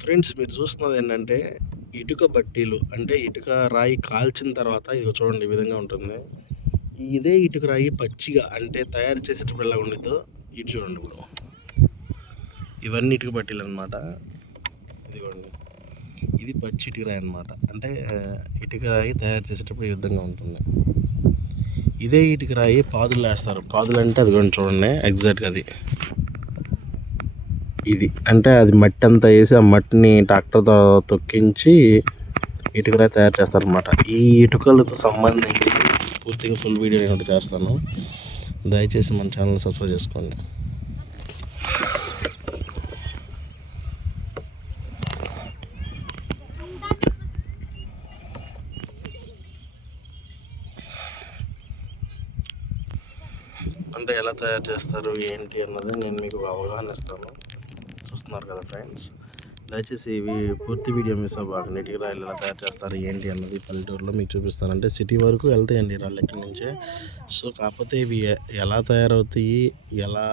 Friends మీరు చూస్తున్నది ఏంటంటే ఇటుక బట్టీలు అంటే ఇటుక రాయి కాల్చిన తర్వాత ఇది చూడండి ఈ విధంగా ఉంటుంది. ఇదే ఇటుక రాయి పచ్చిగా అంటే తయారు చేసేటప్పుడు ఎలా ఉండిద్దో ఇటు చూడండి ఇప్పుడు. ఇవన్నీ ఇటుక బట్టీలు అనమాట ఇదిగోండి. ఇది పచ్చి ఇటుక రాయి అనమాట అంటే ఇటుక రాయి తయారు చేసేటప్పుడు ఈ విధంగా ఉంటుంది. ఇదే ఇటుక రాయి పాదులు వేస్తారు. పాదులు అంటే అదిగోండి చూడండి ఎగ్జాక్ట్గా అది. ఇది. అంటే అది మట్టి అంతా వేసి ఆ మట్టిని ట్రాక్టర్తో తొక్కించి ఇటుకలే తయారు చేస్తారనమాట ఈ ఇటుకలకు సంబంధించి పూర్తిగా ఫుల్ వీడియో నేను చేస్తాను. దయచేసి మన ఛానల్ సబ్స్క్రైబ్ చేసుకోండి. అంటే ఎలా తయారు చేస్తారు ఏంటి అన్నది నేను మీకు అవగాహన ఇస్తాను. చూస్తున్నారు కదా ఫ్రెండ్స్ దయచేసి ఇవి పూర్తి వీడియో మిస్ అవ్వకండి నీటికి రాయలు ఎలా తయారు చేస్తారు. ఏంటి అన్నది పల్లెటూరులో మీకు చూపిస్తానంటే సిటీ వరకు వెళ్తాయండి రాళ్ళు ఎక్కడి నుంచే. సో కాకపోతే ఇవి ఎలా తయారవుతాయి? ఎలా